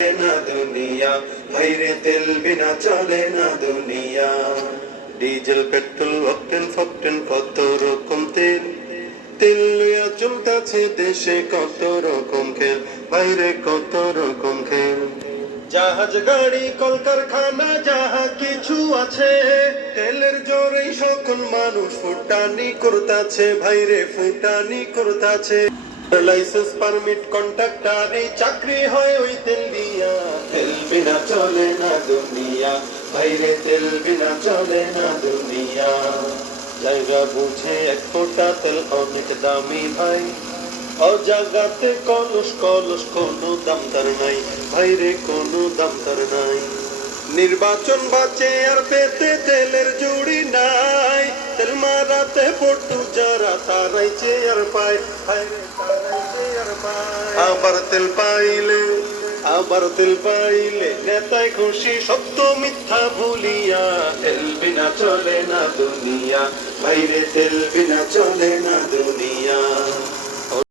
না দুনিয়া, ভাইরে তেল বিনা চলে না দুনিয়া। ডিজেল পেট্রোল অকটেন ফকটেন কত রকম তেল, তেল লইয়া চলতেছে দেশে কত রকম খেল, বাইরে কত রকম খেল। জাহাজ গাড়ি কলকারখানা যাহা কিছু আছে, তেলের জোরেই সকল মানুষ ফুটানি করতাছে, ভাইরে ফুটানি করতাছে। লাইসেন্স পারমিট কন্ট্রাক্টরে চাকরি হয় ওই তেল দিয়া, তেল বিনা চলে না দুনিয়া, ভাইরে তেল বিনা চলে না দুনিয়া। জায়গা বুঝে এক ফোঁটা তেল অনেক দামি ভাই, অজাগাতে কলস কলস কোনো দাম তার নাই, ভাইরে কোনো দাম তার নাই। নির্বাচন বাঁচে আর পেতে তেলের জুড়ি নাই, তেল মারাতে পটু যারা তারাই চেয়ার পায়, ভাইরে তারাই চেয়ার পায়। আবার তেল পাইলে নেতায় খুশি সত্য মিথ্যা ভুলিয়া, তেল বিনা চলে না দুনিয়া, ভাইরে তেল বিনা